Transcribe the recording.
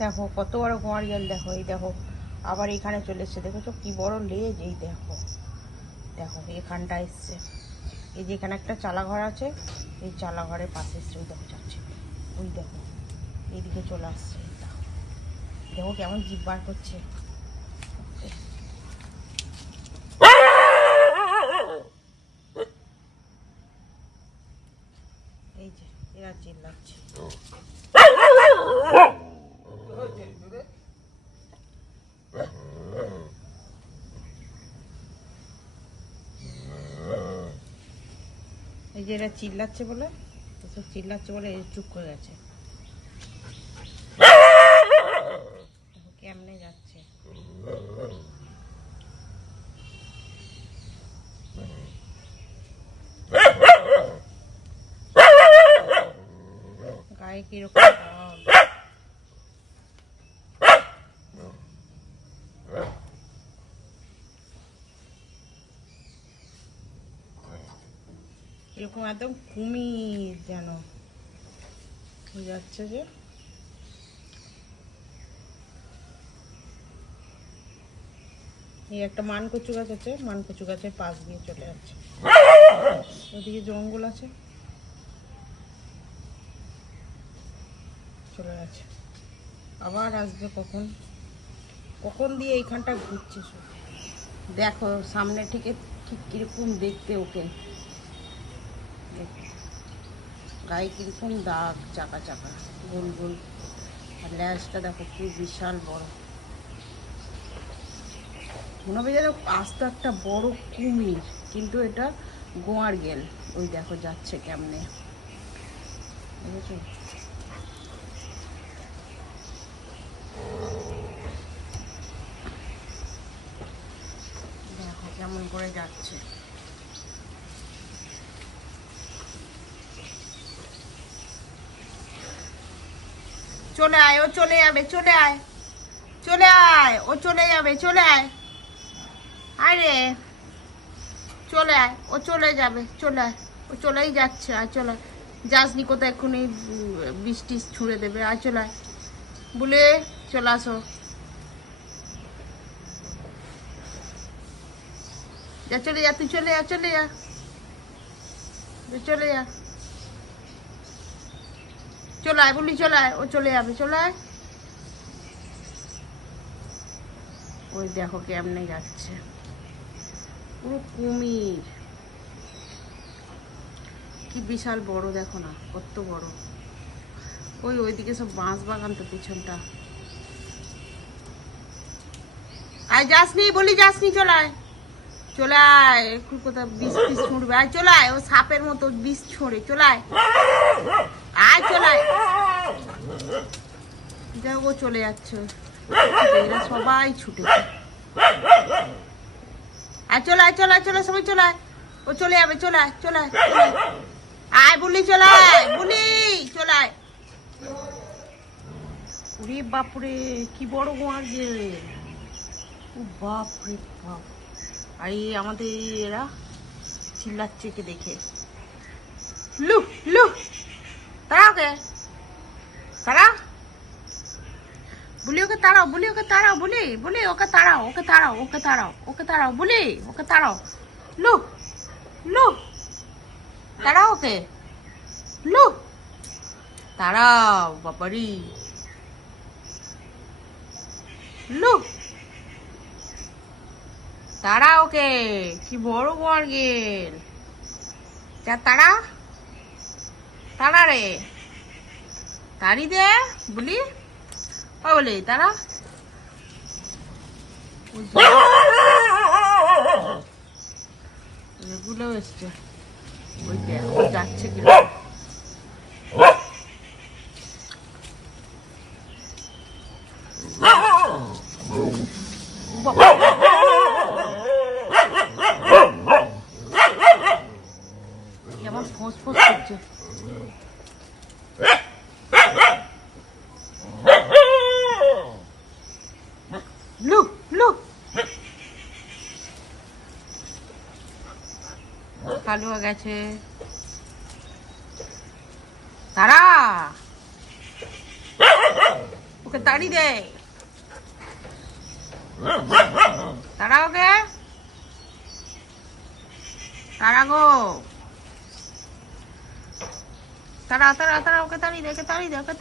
দেখো, কত বড় জল দেখো, এই দেখো। আবার এখানে চলে এসছে, দেখেছ? কি বড় লেজ, এই দেখো। দেখো, এখানটা এসছে। এই যে এখানে একটা চালা ঘর আছে, এই চালা ঘরের পাশে এসছে, ওই দেখো যাচ্ছে। ওই দেখো, এইদিকে চলে আসছে দেখো। কেমন জিভ বার করছে। এই যে, এরা চিল্লাচ্ছে। এই যে এরা চিল্লাচ্ছে বলে চিল্লাচ্ছে বলে চুপ করে গেছে। কেমনে যাচ্ছে। গায়ে কীরকম রং। এরকম একদম কুমির যেন। যাচ্ছে যে? এই একটা মানকচু গাছ আছে, মানকচু গাছের পাশ দিয়ে চলে যাচ্ছে। ওদিকে জঙ্গল আছে। চলে গেছে আবার আসবে কখন? কখন দিয়ে এইখানটা ঘুরছে দেখো, সামনে থেকে ঠিক কীরকম দেখতে ওকে। গায়ে কীরকম দাগ, চাকা চাকা, গোল গোল। আর ল্যাজটা দেখো কি বিশাল বড়। মনে হবে যেন আস্ত একটা বড় কুমির, কিন্তু এটা গোয়ার গেল। ওই দেখো যাচ্ছে কেমনে। বুঝেছ? দেখো কেমন করে যাচ্ছে। চলে আয়, ও চলে যাবে, চলে আয়। চলে আয়, ও চলে যাবে, চলে আয়। আয় রে। চলে আয়, ও চলে যাবে, চলে আয়। ও চলেই যাচ্ছে, আয়, চলে। যাসনি কোথায়, এক্ষুনি বৃষ্টি ছুঁড়ে দেবে, আয়, চলে আয়। বলে, চলে আসো। যা, চলে যা, তুই চলে যা চলে যা। চলে যা। চলে আয় বলি চলে আয়, ও চলে যাবে, চলে আয়। ওই দেখো কেমনে যাচ্ছে। পুরো কুমির। কি বিশাল বড়, দেখো না, কত বড়। ওই ওইদিকে সব বাঁশ বাগান তো পিছনটা। আয়, যাসনি, বলি যাসনি, চলে একটু বিষ ছুঁড়বে। আয় ও সাপের মতো বিষ ছুঁড়ে চলে আয় আয় চলে যাই ও চলে যাচ্ছে। এরা সবাই ছুটেছে আয় চলে আয় চলে সবাই চলে আয় ও চলে যাবে চলে আয় চলে আয় বলি চলে আয় বলি চলে আয় ওরে বাপরে, কি বড় গোয়ার গে ও বাপরে বাপ। আর আমাদের এরা চিল্লাচ্ছে কে দেখে। লু লু। তাড়াও কে তাড়া বলি ওকে তাড়াও, বলি ওকে তাড়াও, বলি বলি, ওকে তাড়াও ওকে তাড়াও ওকে তাড়াও ওকে তাড়াও, বলি, ওকে তাড়াও। লু লু। তাড়াও ওকে। লু। তাড়াও বাবারি লু। তাড়া ওকে, কি বড় বর গেল যা তাড়া তাড়া রে। তাড়ি দে, বলি। ও, বলি, তারা? এগুলো এসছে। ওই যাচ্ছে কি কেমন ফোঁস ফোঁস করছে লু লু কালুয়া গেছে। তারা! ওকে ওকে তাড়ি দে। তারা ওকে। তারা গো। তারা তারা তারা, ওকে তাড়ি দে, ওকে তাড়ি দে, ওকে